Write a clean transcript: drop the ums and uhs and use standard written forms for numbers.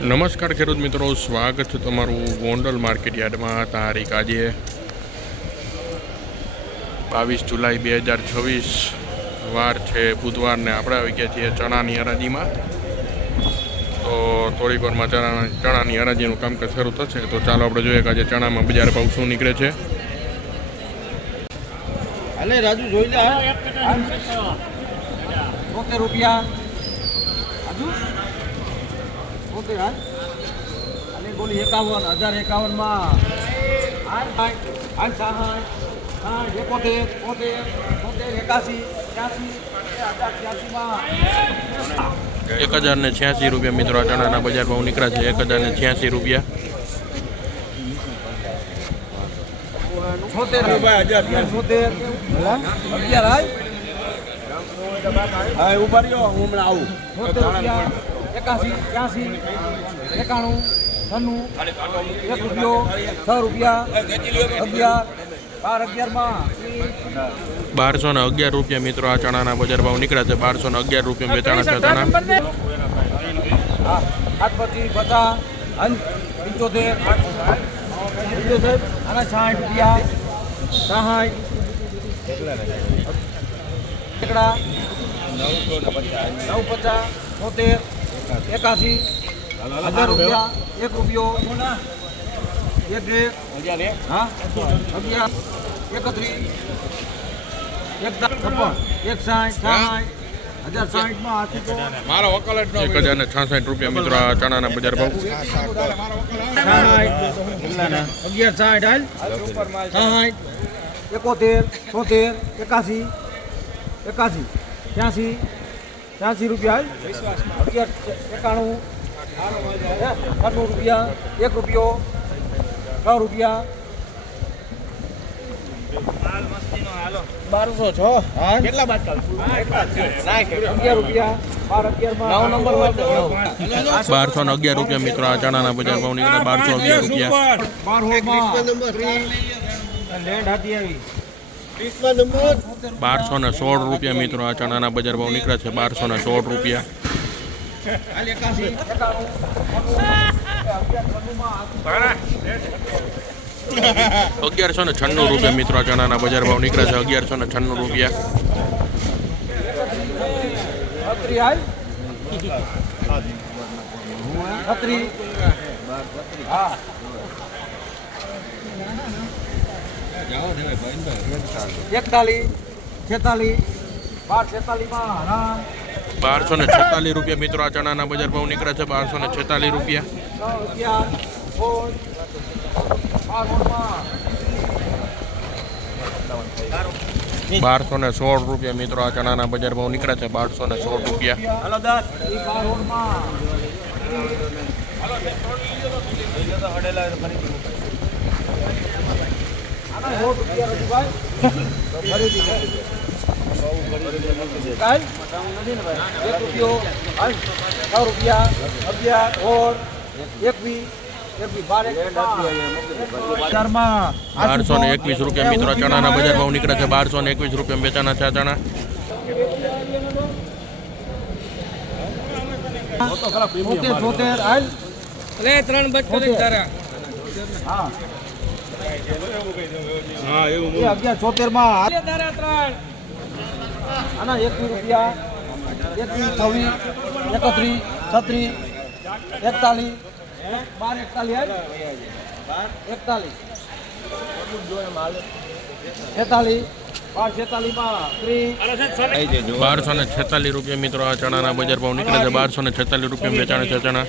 નમસ્કાર ખેડૂત મિત્રો, સ્વાગત છે તમારું ગોંડલ માર્કેટ યાર્ડમાં. તારીખ આજે 22 જુલાઈ 2026 વાર છે બુધવારને. આપણે આવી ગયા છીએ ચણાની હરાજીમાં. તો થોડીક વારમાં ચણાની હરાજીનું કામકાજ શરૂ થશે. તો ચાલો આપણે જોઈએ કે આજે ચણામાં બજાર ભાવ શું નીકળે છે. અલે રાજુ જોઈ લે 70 રૂપિયા રાજુ 70 અને બોલી 51,051 માં ₹1086 મિત્રો. આ ચણાના બજાર ભાવ નીકળ્યા છે 1086 રૂપિયા. 1211 રૂપિયા મિત્રો. આ ચણાના બજાર ભાવ નીકળ્યા છે 1211 રૂપિયા વેચાણા છે ચણા. 1066 રૂપિયા મિત્રો. આ ચણાના બજાર ભાવ 83 રૂપિયા 91 રૂપિયા 1 રૂપિયો 6 રૂપિયા 1206 કેટલા બાદ 11 રૂપિયા 1211 રૂપિયા મિત્રો. આ ચણાના બજાર ભાવ નીકળ્યા 1211 રૂપિયા. 1216 રૂપિયા મિત્રો. આ ચણાના બજાર ભાવ નીકળ્યા છે 1216 રૂપિયા. 1196 રૂપિયા મિત્રો. આ ચણાના બજાર ભાવ નીકળ્યા છે 1196 રૂપિયા. 1246 રૂપિયા મિત્રો. આ ચણાના બજાર ભાવ નીકળ્યા છે 1246 રૂપિયા. 1216 રૂપિયા મિત્રો. આ ચણાના બજાર ભાવ નીકળ્યા છે 1216 રૂપિયા. 1221 રૂપિયા મિત્રો. ચણાના બજાર ભાવ નીકળ્યા છે 1221 રૂપિયા વેચાણા છે ચણા. 1246 રૂપિયા મિત્રો. આ ચણાના બજાર ભાવ નીકળે છે 1246 રૂપિયા વેચાણ છે ચણા.